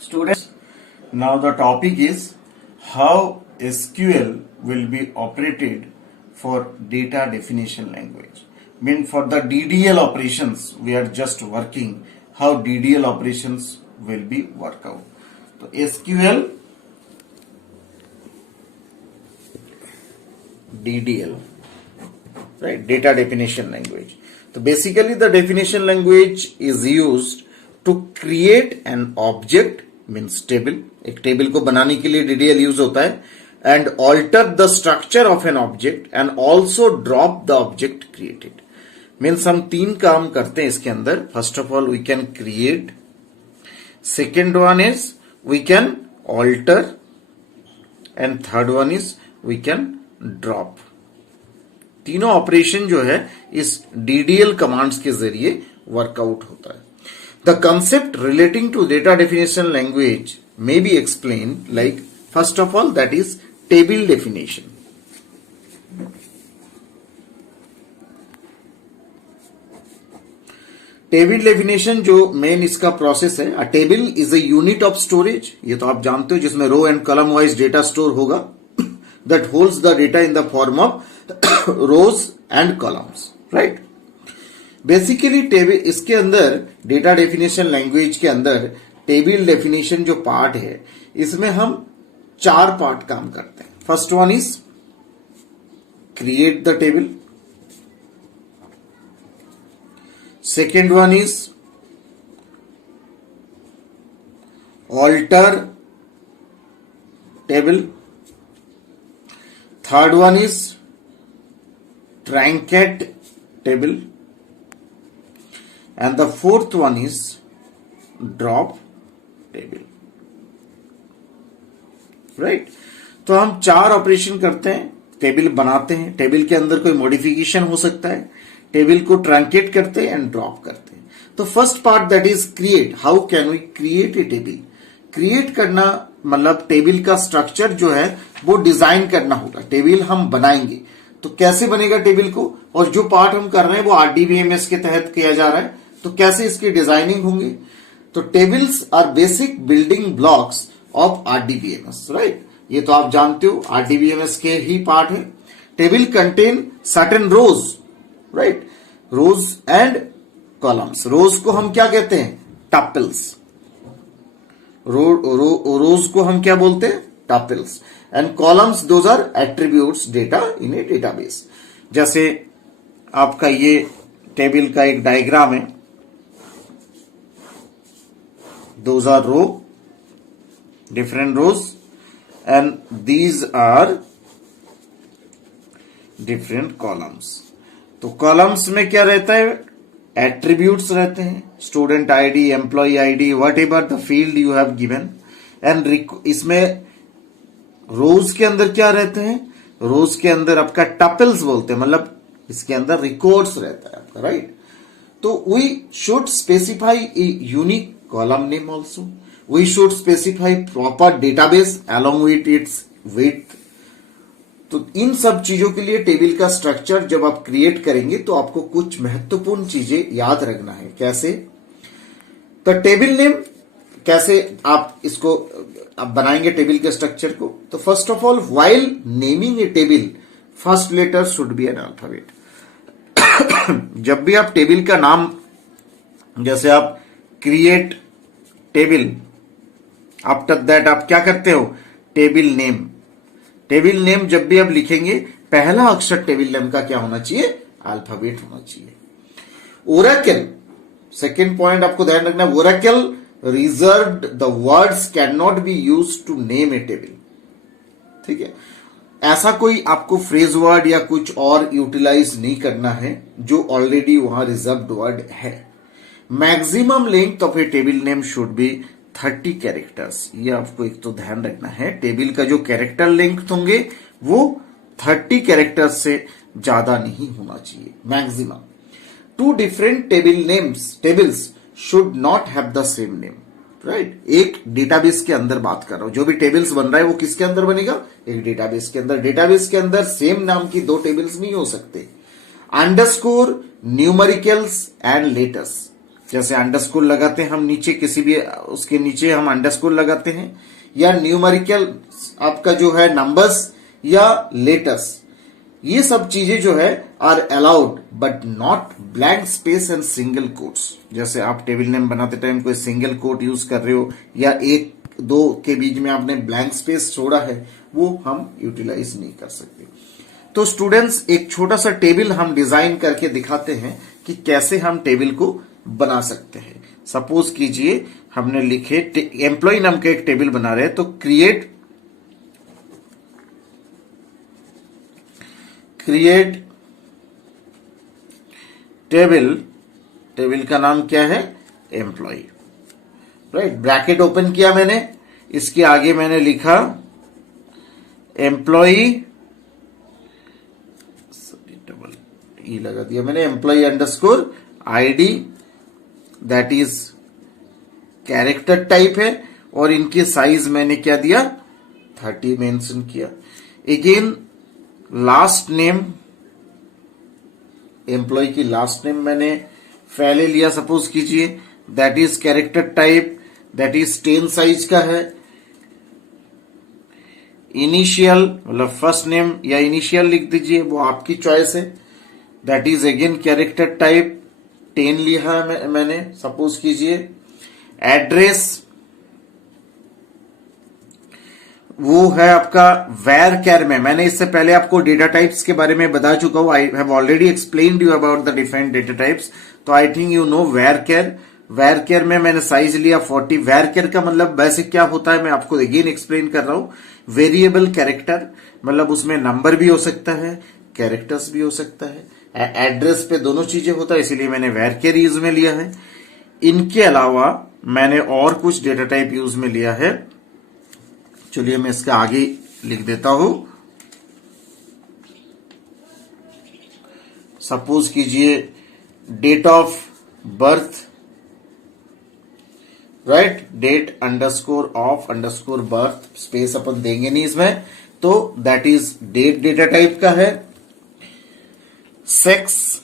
Students, now the topic is how SQL will be operated for data definition language. Mean for the DDL operations, we are just working how DDL operations will be work out. So SQL DDL, right? Data definition language. So basically the definition language is used to create an object, means table. एक table को बनाने के लिए DDL use होता है, and alter the structure of an object and also drop the object created. Means हम तीन काम करते हैं इसके अंदर. First of all we can create, second one is we can alter, and third one is we can drop. तीनों operation जो है इस DDL कमांड्स के जरिए वर्कआउट होता है. The concept relating to data definition language may be explained like, first of all, that is table definition. Table definition जो main इसका प्रोसेस है, a table is a unit of storage, ये तो आप जानते हो, जिसमें row and column wise data store होगा, that holds the data in the form of rows and columns, right. Basically table, इसके अंदर डेटा डेफिनेशन लैंग्वेज के अंदर टेबल डेफिनेशन जो पार्ट है, इसमें हम चार पार्ट काम करते हैं. First one is create the table, second one is alter table, third one is truncate table, and the fourth one is drop table, right. तो हम चार ऑपरेशन करते हैं, टेबल बनाते हैं, टेबल के अंदर कोई मॉडिफिकेशन हो सकता है, टेबल को ट्रंकेट करते हैं एंड ड्रॉप करते हैं. तो first part that is create. How can we create a table? Create करना मतलब टेबल का स्ट्रक्चर जो है वो डिजाइन करना होगा. टेबल हम बनाएंगे तो कैसे बनेगा टेबल को, और जो पार्ट हम कर रहे हैं वो RDBMS के तहत किया जा रहा है, तो कैसे इसकी डिजाइनिंग होंगे. तो tables are basic building blocks of RDBMS, right. ये तो आप जानते हो RDBMS के ही पार्ट है. Table contain certain rows, right, rows and columns. Rows को हम क्या कहते हैं? टपल्स. रोज को हम क्या बोलते हैं? Tuples. And columns, those are attributes data in a database. जैसे आपका ये टेबल का एक डायग्राम है, those are row, different rows, and these are different columns. तो कॉलम्स में क्या रहता है? एट्रीब्यूट्स रहते हैं, student ID, employ ID, whatever the field you have given. And इसमें रोज के अंदर क्या रहते हैं? रोज के अंदर आपका टपल्स बोलते हैं, मतलब इसके अंदर रिकॉर्ड्स रहता है आपका, राइट. तो we should specify a unique column name also. We should specify proper database along with its width. तो इन सब चीजों के लिए टेबल का स्ट्रक्चर जब आप क्रिएट करेंगे तो आपको कुछ महत्वपूर्ण चीजें याद रखना है. कैसे? तो टेबल नेम कैसे आप इसको आप बनाएंगे टेबल के स्ट्रक्चर को. तो first of all, while naming a table, first letter should be an alphabet. जब भी आप टेबल का नाम, जैसे आप क्रिएट टेबल, आफ्टर दैट आप क्या करते हो? Table name. टेबल नेम जब भी आप लिखेंगे, पहला अक्षर टेबल नेम का क्या होना चाहिए? अल्फाबेट होना चाहिए. ओरेकल, सेकेंड पॉइंट आपको ध्यान रखना है, Oracle reserved the words can not be use to name a table. ठीक है, ऐसा कोई आपको फ्रेज वर्ड या कुछ और यूटिलाइज नहीं करना है जो ऑलरेडी वहां रिजर्व्ड वर्ड है. Maximum length of A table name should be 30 characters. ये आपको एक तो ध्यान रखना है, टेबल का जो कैरेक्टर लेंथ होंगे वो 30 कैरेक्टर्स से ज्यादा नहीं होना चाहिए maximum. Two different tables should not have the same name, right. एक डेटाबेस के अंदर बात कर रहा हूं, जो भी टेबल्स बन रहा है वो किसके अंदर बनेगा? एक डेटाबेस के अंदर. डेटाबेस के अंदर सेम नाम की दो टेबल्स नहीं हो सकते. अंडरस्कोर, न्यूमेरिकल्स एंड लेटर्स, जैसे अंडरस्कोर लगाते हैं हम नीचे, किसी भी उसके नीचे हम अंडरस्कोर लगाते हैं, या न्यूमेरिकल आपका जो है नंबर्स या लेटर्स, ये सब चीजें जो है are allowed but not blank space and single quotes. जैसे आप टेबल नेम बनाते टाइम कोई सिंगल कोट यूज कर रहे हो या एक दो के बीच में आपने ब्लैंक स्पेस छोड़ा है, वो हम यूटिलाइज नहीं कर सकते। तो स्टूडेंट्स, एक छोटा सा टेबल हम डिजाइन करके दिखाते हैं कि कैसे हम टेबल को बना सकते हैं। सपोज कीजिए हमने लिखे एम्प्लॉय नाम का एक टेबल बना रहे हैं, तो क्रिएट टेबल का नाम क्या है, एम्प्लॉय, राइट। ब्रैकेट ओपन किया मैंने, इसके आगे मैंने लिखा एम्प्लॉय, डबल ई लगा दिया मैंने, employ underscore ID, that is character type है, और इनकी साइज मैंने क्या दिया, 30 मेंशन किया। अगेन लास्ट नेम, एम्प्लॉय की लास्ट नेम मैंने पहले लिया, सपोज कीजिए, that is character type, that is 10 size का है। इनिशियल मतलब फर्स्ट नेम या इनिशियल लिख दीजिए, वो आपकी चॉइस है। That is again character type, 10 लिया है मैंने, सपोज कीजिए। एड्रेस वो है आपका वेर कैर में, मैंने इससे पहले आपको डेटा टाइप्स के बारे में बता चुका हूं, I have already explained you about the different data types, तो I think you know varchar. Varchar में मैंने साइज लिया 40। वेर केयर का मतलब बेसिक क्या होता है, मैं आपको अगेन एक्सप्लेन कर रहा हूं। वेरिएबल कैरेक्टर, मतलब उसमें नंबर भी हो सकता है, कैरेक्टर्स भी हो सकता है, एड्रेस पे दोनों चीजें होता है, इसीलिए मैंने वेर केयर यूज में लिया है। इनके अलावा मैंने और कुछ डेटा टाइप यूज में लिया है, चलिए मैं इसका आगे लिख देता हूं। सपोज कीजिए date of birth, right, date underscore of underscore birth, space अपन देंगे नहीं इसमें, तो that is date data type का है। सेक्स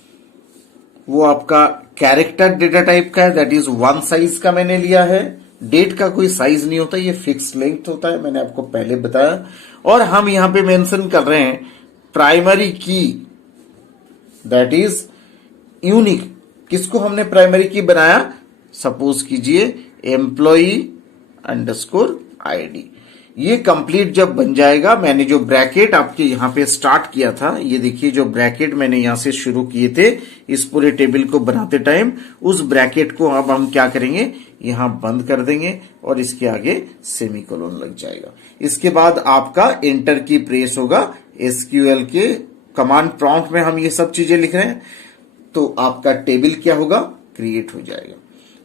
वो आपका कैरेक्टर डेटा टाइप का है, दैट इज 1 साइज का मैंने लिया है। डेट का कोई साइज नहीं होता, ये फिक्स लेंथ होता है, मैंने आपको पहले बताया। और हम यहां पे मेंशन कर रहे हैं प्राइमरी की, दैट इज यूनिक। किसको हमने प्राइमरी की बनाया, सपोज कीजिए एम्प्लॉय अंडरस्कोर आईडी। ये कंप्लीट जब बन जाएगा, मैंने जो ब्रैकेट आपके यहां पे स्टार्ट किया था, ये देखिए जो ब्रैकेट मैंने यहां से शुरू किए थे इस पूरे टेबल को बनाते टाइम, उस ब्रैकेट को अब हम क्या करेंगे, यहां बंद कर देंगे और इसके आगे सेमीकोलन लग जाएगा। इसके बाद आपका एंटर की प्रेस होगा, एसक्यूएल के कमांड प्रॉम्प्ट में हम ये सब चीजें लिख रहे हैं, तो आपका टेबल क्या होगा, क्रिएट हो जाएगा।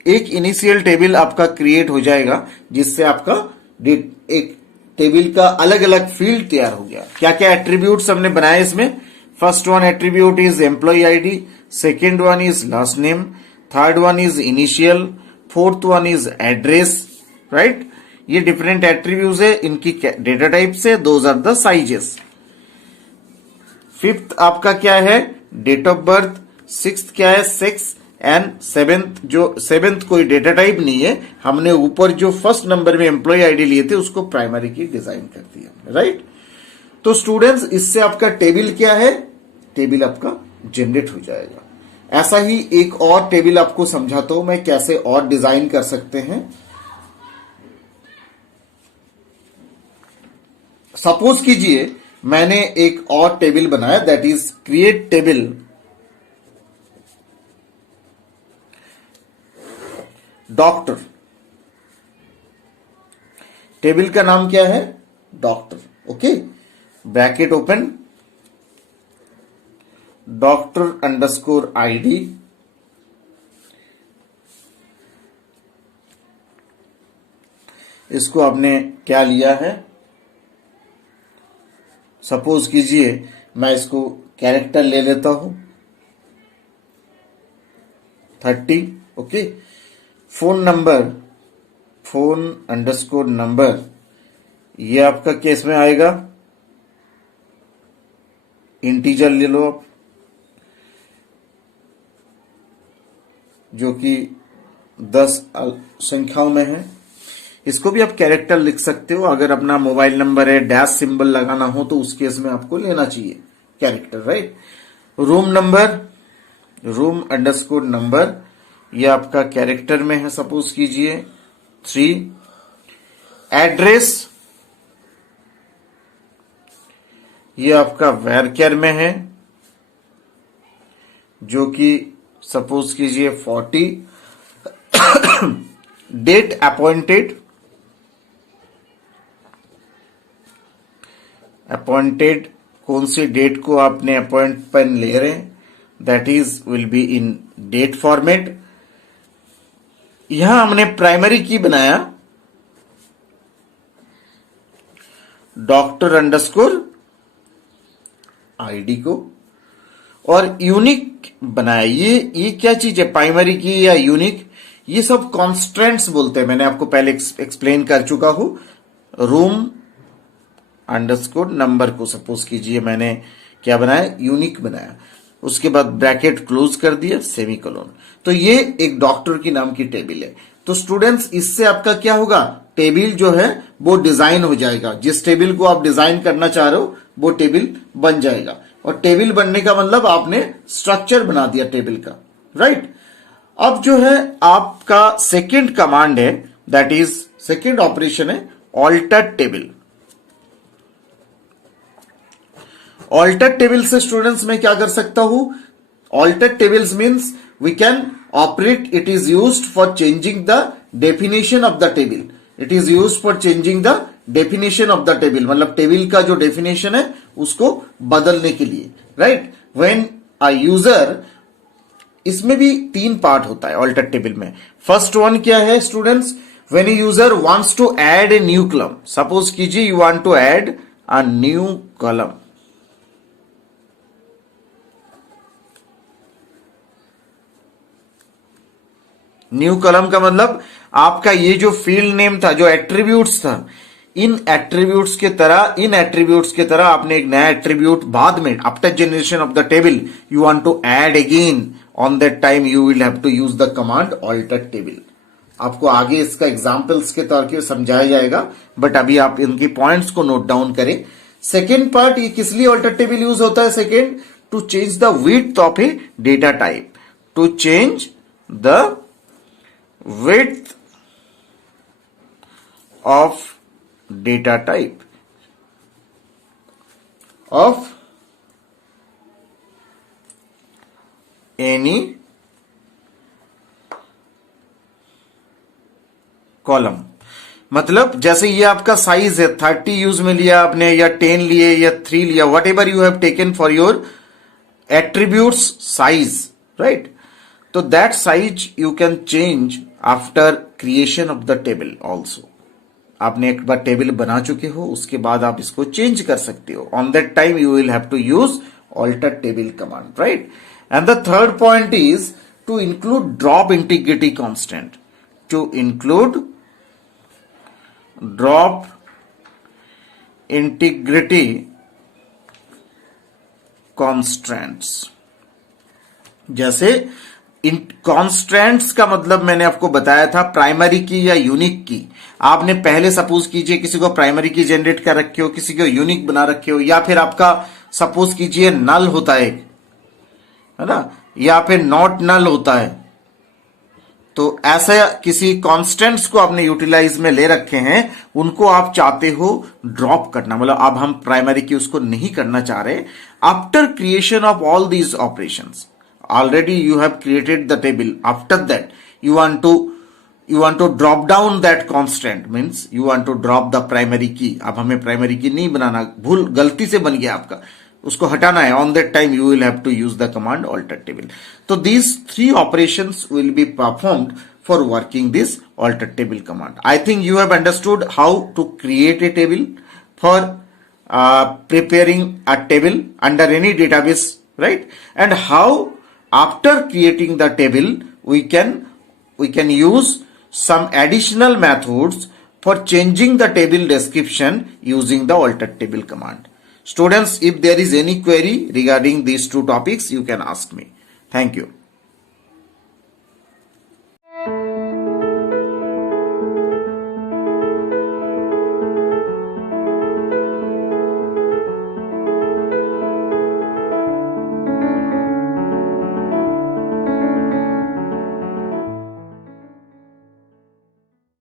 एक इनिशियल टेबल आपका क्रिएट हो जाएगा, जिससे आपका एक टेबल का अलग अलग फील्ड तैयार हो गया। क्या क्या एट्रीब्यूट्स हमने बनाए इसमें, first one attribute is employ ID, second one is last name, third one is initial, fourth one is address, right. ये डिफरेंट एट्रीब्यूट्स है, इनकी डेटा टाइप से, those are the sizes. Fifth आपका क्या है, डेट ऑफ बर्थ। सिक्स्थ क्या है, sex. And seventh, जो सेवेंथ कोई डेटा टाइप नहीं है, हमने ऊपर जो फर्स्ट नंबर में एम्प्लॉय आईडी लिए थे उसको प्राइमरी की डिजाइन कर दिया, राइट। तो स्टूडेंट्स, इससे आपका टेबल क्या है, टेबल आपका जनरेट हो जाएगा। ऐसा ही एक और टेबल आपको समझाता हूं मैं कैसे और डिजाइन कर सकते हैं। सपोज कीजिए मैंने एक और टेबल बनाया, that is create table doctor. Table का नाम क्या है, doctor, okay. Bracket open, doctor underscore ID, इसको आपने क्या लिया है, सपोज कीजिए मैं इसको कैरेक्टर ले लेता हूं 30, okay. Phone number, phone underscore number, ये आपका केस में आएगा, इंटीजर ले लो आप, जो कि 10 संख्याओं में है। इसको भी आप कैरेक्टर लिख सकते हो। अगर अपना मोबाइल नंबर है, डैश सिंबल लगाना हो तो उस केस में आपको लेना चाहिए character, right. Room number, room underscore number, ये आपका कैरेक्टर में है, सपोज कीजिए 3। एड्रेस, ये आपका वैरकेर में है, जो कि सपोज कीजिए 40। डेट अपॉइंटेड, अपॉइंटेड कौन सी डेट को आपने अपॉइंटमेंट ले रहे हैं, that is will be in date format. यहां हमने प्राइमरी की बनाया डॉक्टर अंडरस्कोर आईडी को, और यूनिक बनाया। ये क्या चीज है, प्राइमरी की या यूनिक, ये सब कॉन्स्ट्रेंट्स बोलते हैं। मैंने आपको पहले एक्सप्लेन कर चुका हूं। रूम अंडरस्कोर नंबर को सपोज कीजिए मैंने क्या बनाया, यूनिक बनाया। उसके बाद ब्रैकेट क्लोज कर दिया, सेमीकोलन। तो ये एक डॉक्टर की नाम की टेबल है। तो स्टूडेंट्स, इससे आपका क्या होगा, टेबल जो है वो डिजाइन हो जाएगा। जिस टेबल को आप डिजाइन करना चाह रहे हो वो टेबल बन जाएगा। और टेबल बनने का मतलब आपने स्ट्रक्चर बना दिया टेबल का, राइट। अब जो है आपका सेकंड कमांड है, दैट इज सेकंड ऑपरेशन है ऑल्टर टेबल। ऑल्टर टेबल से स्टूडेंट्स मैं क्या कर सकता हूं, alter tables means we can operate, it is used for changing the definition of the table. It is used for changing the definition of the table, मतलब table का जो definition है उसको बदलने के लिए, राइट। व्हेन अ यूजर, इसमें भी 3 पार्ट होता है ऑल्टर टेबल में। फर्स्ट वन क्या है students, when a user wants to add a new column. Suppose कीजिए you want to add a new column. New column का मतलब आपका ये जो फील्ड नेम था, जो एट्रीब्यूट्स था, इन एट्रीब्यूट्स के तरह आपने एक नया एट्रीब्यूट बाद में, after generation of the table you want to add again, on that time you will have to use the command alter table. आपको आगे इसका एग्जाम्पल्स के तौर पर समझाया जाएगा, बट अभी आप इनकी पॉइंट्स को नोट डाउन करें। सेकेंड पार्ट, ये किस लिए ऑल्टर टेबल यूज होता है, second, to change the width of a data type, to change the width of data type of any column. मतलब जैसे ये आपका साइज है, 30 यूज में लिया आपने, या 10 लिए, या 3 लिया, whatever you have taken for your attributes size, right. तो that size you can change after creation of the table also. आपने एक बार टेबल बना चुके हो, उसके बाद आप इसको चेंज कर सकते हो। On that time you will have to use alter table command, right. And the third point is to include drop integrity constant, to include drop integrity constants. जैसे कॉन्स्टेंट्स का मतलब मैंने आपको बताया था प्राइमरी की या यूनिक की। आपने पहले सपोज कीजिए किसी को प्राइमरी की जनरेट कर रखे हो, किसी को यूनिक बना रखे हो, या फिर आपका सपोज कीजिए नल होता है ना, या फिर नॉट नल होता है। तो ऐसे किसी कॉन्स्टेंट्स को आपने यूटिलाइज में ले रखे हैं, उनको आप चाहते हो ड्रॉप करना, मतलब अब हम प्राइमरी की उसको नहीं करना चाह रहे। After creation of all these operations, already you have created the table, after that you want to drop down that constant, means you want to drop the primary key। अब हमें प्राइमरी की नहीं बनाना, भूल गलती से बन गया आपका, उसको हटाना है। On that time you will have to use the command alter table. तो these 3 operations will be performed for working this alter table command. I think you have understood how to create a table for preparing a table under any database, right? And how after creating the table we can use some additional methods for changing the table description using the alter table command. Students, if there is any query regarding these 2 topics, you can ask me. Thank you.